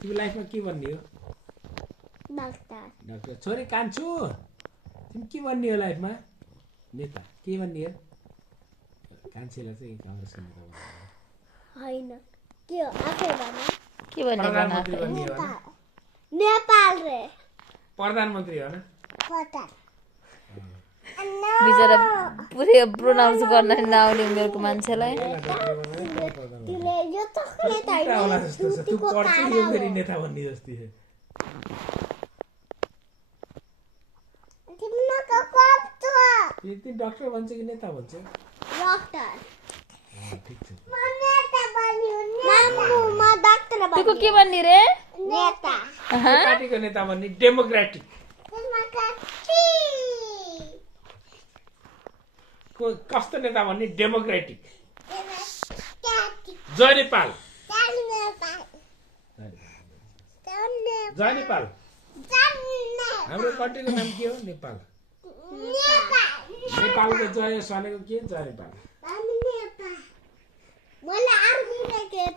तिम्रो लाइफमा के भन्ने हो डाक्टर छोरी कान्छु तिमी के भन्ने हो लाइफमा नेता के भन्ने हो कान्छेलाई चाहिँ काङ्ग्रेसको नेता होइन के हो आफै भन के भन्ने प्रधानमन्त्री बन्ने हो नेपाल रे प्रधानमन्त्री हो न पता बिचरा पुरै प्रोनाउन्स गर्न नआउने उमेरको मान्छेलाई तिमीले यो त नेता नेता होला जस्तो छ तँ पढ्छौ यो फेरि नेता भन्ने जस्तै छ तिमीको कप छ तिमी डाक्टर भन्छ कि नेता भन्छ डक्टर ठिक छ म नेता बन्यो म डाक्टर तिको बन्यो के भन्ने रे नेता पार्टीको नेता भन्ने डेमोक्रेटिक कस्तो नेता भन्ने डेमोक्रेटिक जय नेपाल जय नेपाल हाम्रो कन्ट्रीको नाम के हो नेपाल नेपालको जय सनेको के जय नेपाल मलाई अर्को के